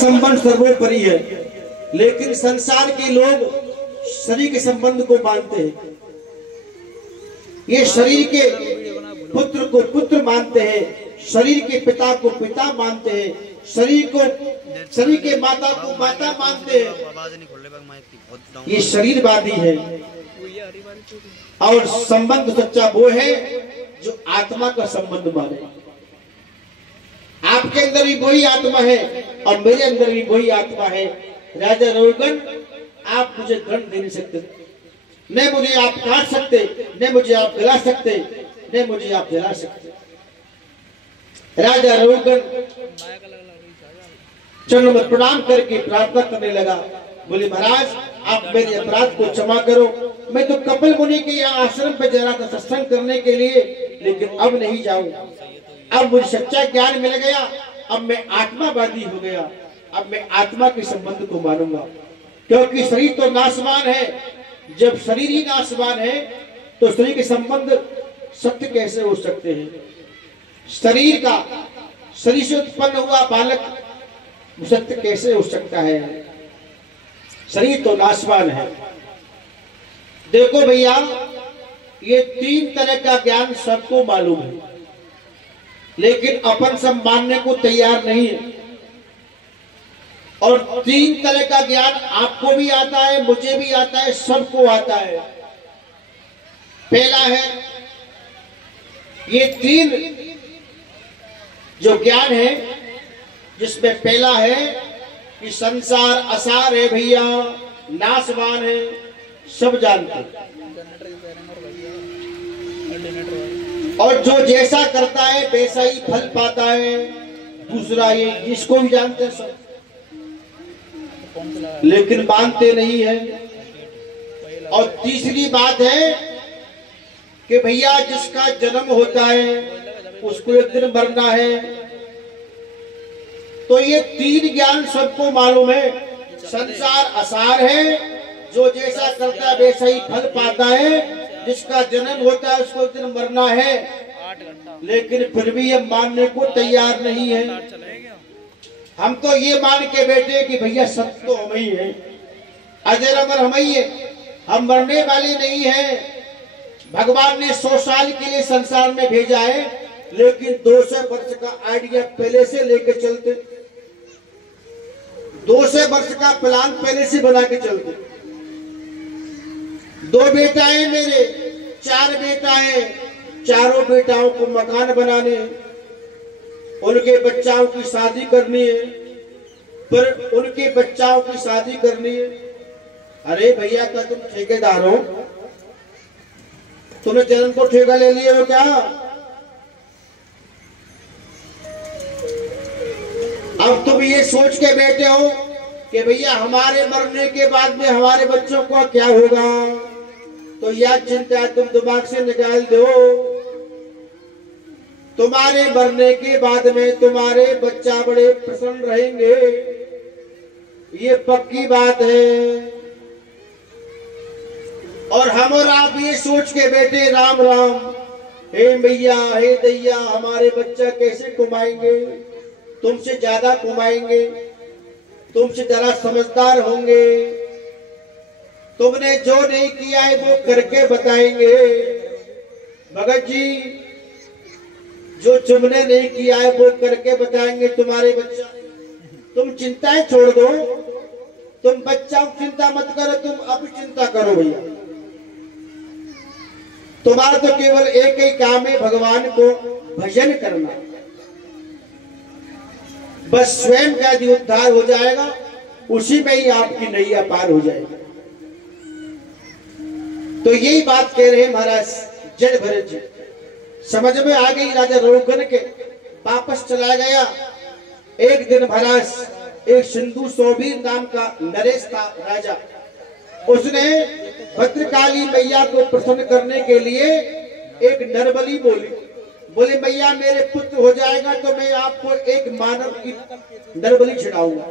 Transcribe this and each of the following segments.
संबंध सर्वोपरि है, लेकिन संसार के लोग शरीर के संबंध को मानते हैं। ये शरीर के पुत्र को पुत्र मानते हैं, शरीर के पिता को पिता मानते हैं, शरीर के माता को माता मानते हैं। ये शरीरवादी है। और संबंध सच्चा वो है जो आत्मा का संबंध माने। आपके अंदर भी वही आत्मा है और मेरे अंदर भी वही आत्मा है। राजा रघुगण, आप मुझे दंड दे नहीं सकते, न मुझे आप काट सकते, न मुझे आप गला सकते, न मुझे आप जला सकते। राजा रघुगण चरणों में प्रणाम करके प्रार्थना करने लगा। बोले महाराज, आप मेरे अपराध को क्षमा करो। मैं तो कपिल मुनि के यहाँ आश्रम पे जा रहा था सत्संग करने के लिए, लेकिन अब नहीं जाऊं। अब मुझे सच्चा ज्ञान मिल गया, अब मैं आत्मावादी हो गया। अब मैं आत्मा के संबंध को मानूंगा, क्योंकि शरीर तो नाशवान है। जब शरीर ही नाशवान है तो शरीर के संबंध सत्य कैसे हो सकते हैं? शरीर से उत्पन्न हुआ बालक सत्य कैसे हो सकता है? शरीर तो नाशवान है। देखो भैया, ये 3 तरह का ज्ञान सबको मालूम है, लेकिन अपन सब मानने को तैयार नहीं है। और 3 तरह का ज्ञान आपको भी आता है, मुझे भी आता है, सबको आता है। पहला है, ये 3 जो ज्ञान है, जिसमें पहला है कि संसार असार है भैया, नाशवान है, सब जानते हैं। और जो जैसा करता है वैसा ही फल पाता है। दूसरा ये, जिसको भी जानते हैं सब, लेकिन मानते नहीं है। और तीसरी बात है कि भैया जिसका जन्म होता है उसको एक दिन मरना है। तो ये 3 ज्ञान सबको मालूम है। संसार असार है, जो जैसा करता है वैसा ही फल पाता है। जिसका जन्म होता है उसको एक दिन मरना है, लेकिन फिर भी हम मानने को तैयार नहीं है। हम तो ये मान के बैठे कि भैया सत्य तो हम ही है, अजर अमर हम ही है, हम मरने वाले नहीं है। भगवान ने 100 साल के लिए संसार में भेजा है, लेकिन 200 वर्ष का आइडिया पहले से लेके चलते, 200 वर्ष का प्लान पहले से बना के चलते। 2 बेटा है मेरे, 4 बेटा है, चारों बेटाओं को मकान बनाने, उनके बच्चाओं की शादी करनी है, पर उनके बच्चाओं की शादी करनी है। अरे भैया, क्या तुम ठेकेदार हो? तुमने जन्म को ठेका ले लिए हो क्या? अब तुम ये सोच के बैठे हो कि भैया हमारे मरने के बाद में हमारे बच्चों को क्या होगा, तो यह चिंता तुम दिमाग से निकाल दो। तुम्हारे मरने के बाद में तुम्हारे बच्चा बड़े प्रसन्न रहेंगे, ये पक्की बात है। और हम और आप ये सोच के बैठे राम राम, हे मैया हे दैया, हमारे बच्चा कैसे कमाएंगे, तुमसे ज्यादा कमाएंगे, तुमसे ज्यादा समझदार होंगे, तुमने जो नहीं किया है वो करके बताएंगे। भगत जी, जो तुमने नहीं किया है वो करके बताएंगे तुम्हारे बच्चा। तुम चिंताएं छोड़ दो, तुम बच्चा चिंता मत करो, तुम अब चिंता करो भैया। तुम्हारा तो केवल एक ही काम है, भगवान को भजन करना। बस स्वयं का यदि उद्धार हो जाएगा, उसी में ही आपकी नैया पार हो जाएगी। तो यही बात कह रहे हैं महाराज जय भरत जी। समझ में आ गई राजा रघुगण के। वापस चला गया। एक दिन महाराज एक सिंधु सौबीर नाम का नरेश था राजा, उसने भद्रकाली मैया को प्रसन्न करने के लिए एक नरबली बोली। बोले मैया मेरे पुत्र हो जाएगा तो मैं आपको एक मानव की नरबली चढ़ाऊंगा।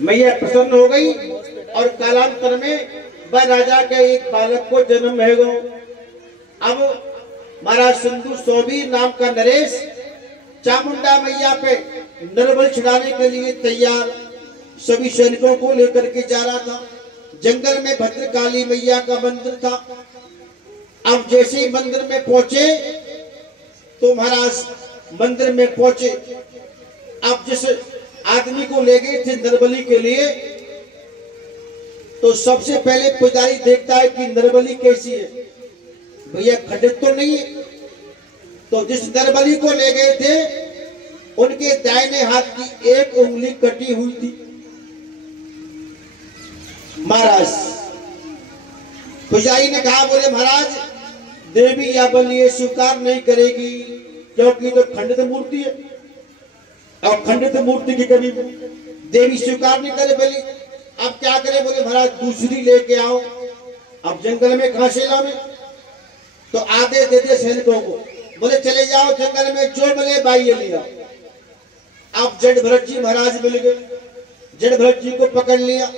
मैया प्रसन्न हो गई और कालांतर में वह राजा के एक बालक को जन्म है गो। अब महाराज सिंधु सौबीर नाम का नरेश चामुंडा मैया पे नरबल छुड़ाने के लिए तैयार सभी सैनिकों को लेकर के जा रहा था। जंगल में भद्रकाली मैया का मंदिर था। अब जैसे ही मंदिर में पहुंचे तो महाराज मंदिर में पहुंचे। अब जिस आदमी को ले गए थे नरबली के लिए, तो सबसे पहले पुजारी देखता है कि नरबली कैसी है, भैया खंडित तो नहीं है। तो जिस नरबली को ले गए थे उनके दाहिने हाथ की एक उंगली कटी हुई थी। महाराज पुजारी ने कहा, बोले महाराज देवी या बलि ये स्वीकार नहीं करेगी क्योंकि तो खंडित मूर्ति है और खंडित मूर्ति की कभी देवी स्वीकार नहीं करे बलि। अब क्या करे? बोले महाराज दूसरी लेके आओ। अब जंगल में कहां से लावे? तो आदेश दे दे सैनिकों को, बोले चले जाओ जंगल में जो मिले बाई लिया। अब जड़ भरत जी महाराज मिल गए। जड़ भरत जी को पकड़ लिया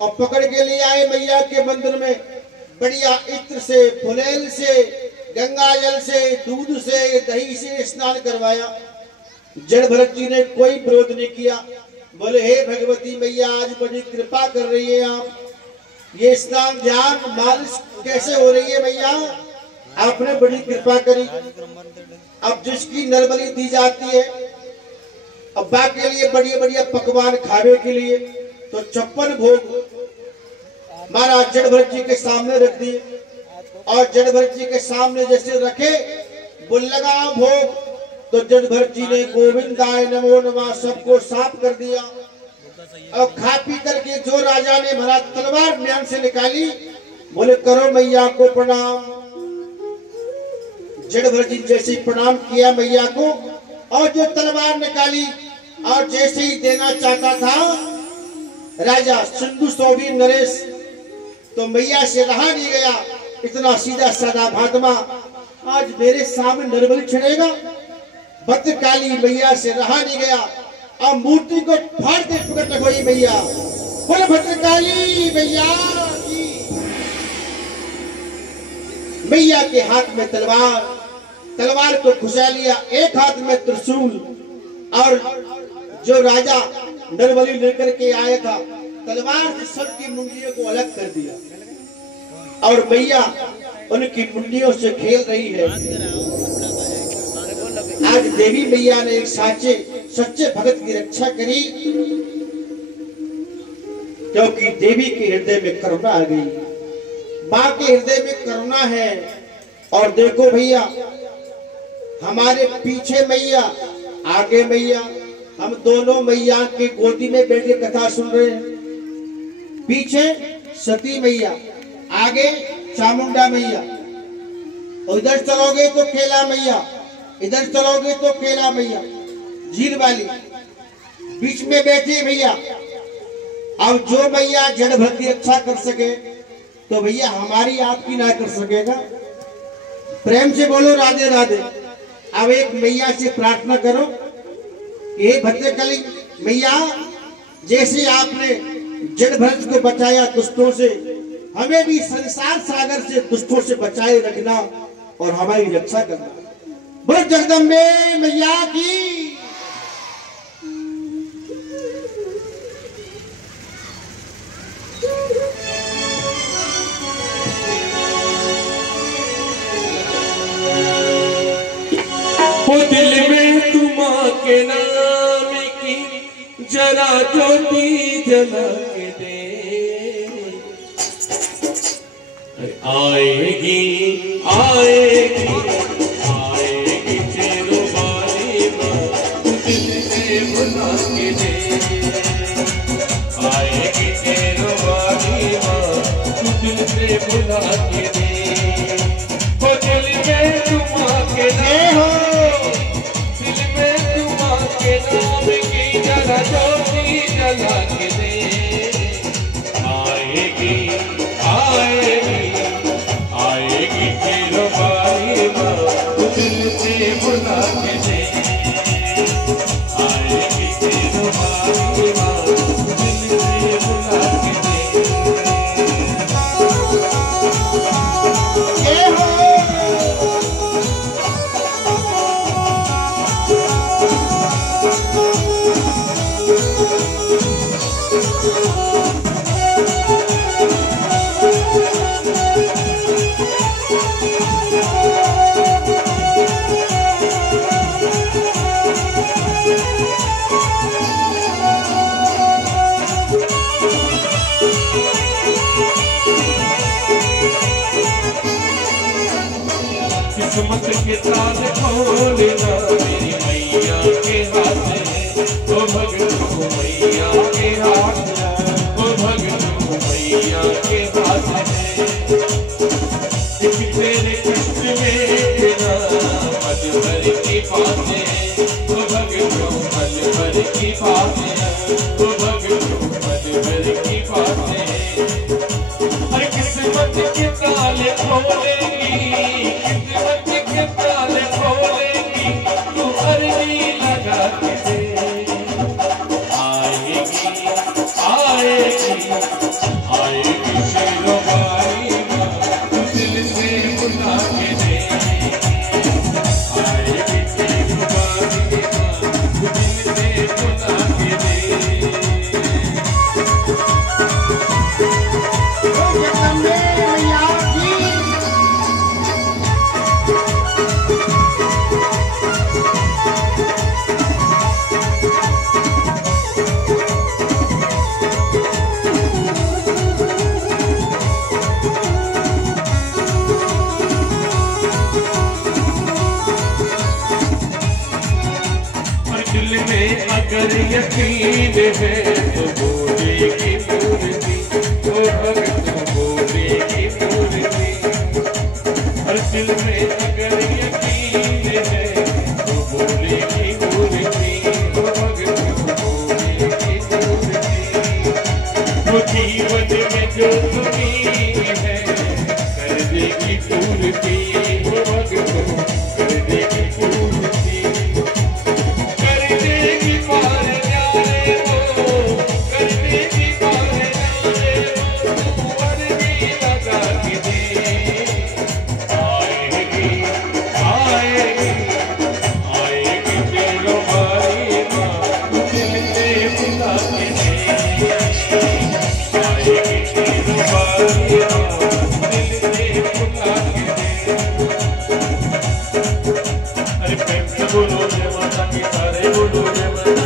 और पकड़ के लिए आए मैया के मंदिर में। बढ़िया इत्र से, फुलेल से, गंगा जल से, दूध से, दही से स्नान करवाया। जड़ भरत जी ने कोई विरोध नहीं किया। बोले हे भगवती मैया, आज बड़ी कृपा कर रही है आप, ये स्नान ध्यान मालिश कैसे हो रही है मैया? आपने बड़ी कृपा करी। अब जिसकी नरबली दी जाती है अब्बा के लिए बढ़िया बढ़िया पकवान खाने के लिए, तो 56 भोग महाराज जड़ भरत जी के सामने रख दिए। और जड़ भरत जी के सामने जैसे रखे, बोल लगा भोग, तो जड़ भरत जी ने गोविंदाय नमो नमः सबको साफ कर दिया। और खा पी करके जो राजा ने महाराज तलवार म्यान से निकाली, बोले करो मैया को प्रणाम। जड़ भरत जी जैसे प्रणाम किया मैया को, और जो तलवार निकाली और जैसे ही देना चाहता था राजा सिंधु सौवी नरेश, तो मैया से रहा नहीं गया। इतना सीधा साधा भातमा आज मेरे सामने नरबली छड़ेगा। भद्रकाली मैया से रहा नहीं गया और मूर्ति को फाड़ के प्रकट हुई मैया। बोले भद्रकाली मैया की। मैया के हाथ में तलवार, तलवार को घुसा लिया, एक हाथ में त्रिशूल, और जो राजा नरबली लेकर के आया था तलवार से सबकी मुंडियों को अलग कर दिया और मैया उनकी मुंडियों से खेल रही है। आज देवी मैया ने एक सच्चे भगत की रक्षा करी, क्योंकि देवी के हृदय में करुणा आ गई। माँ के हृदय में करुणा है। और देखो भैया, हमारे पीछे मैया, आगे मैया, हम दोनों मैया की गोदी में बैठ के कथा सुन रहे हैं। पीछे सती मैया, आगे चामुंडा मैया, और इधर चलोगे तो केला मैया, इधर चलोगे तो केला मैया, झील वाली बीच में बैठी भैया। अब जो मैया जड़ भरत की रक्षा कर सके तो भैया हमारी आपकी ना कर सकेगा? प्रेम से बोलो राधे राधे। अब एक मैया से प्रार्थना करो, हे भद्रकाली मैया, जैसे आपने जड़ भरत को बचाया दुष्टों से, हमें भी संसार सागर से दुष्टों से बचाए रखना और हमारी रक्षा करना। बोल जगदम्बे मैया की। वो दिल में तुम के नाम की जरा ज्योति जला के दे, आएगी आएगी आएगी तेरो बारी माँ, दिल से बुला के दे, आएगी तेरो बारी माँ, दिल से बुला के दे। वो दिल में तुम के नाम, दिल में तुम के नाम की जरा ज्योति जला के दे, आएगी आएगी आएगी तेरो बारी के ताल खोलना मेरी मैया के हाथ है, ओ भगतू मैया के हाथ है, ओ भगतू मैया के हाथ है। एक तेरे कृष्ण में बिना मत भर की बातें, ओ भगतू मत भर की बातें, ओ भगतू मत भर की बातें। हर किस्मत के ताले खोलेगी, किस्मत के ताले खोलेगी, तू अर्जी लगा के दे। आएगी आएगी आएगी शेरोबाई माँ, तू दिल से बुला के दे। आएगी शेरोबाई माँ, तू दिल से बुला के दे। दिल में अगर यकीन है तो बोलेगी मूर्ति, ओ भगत बोलेगी मूर्ति। हर दिल में अगर यकीन है तो बोलेगी मूर्ति, ओ भगत बोलेगी मूर्ति। वो जीवन में जो तुमी है कर देगी पूर्ति, ओ भगत कर देगी पूर्ति। बोलो जय माता की, सारे बोलो जय माता।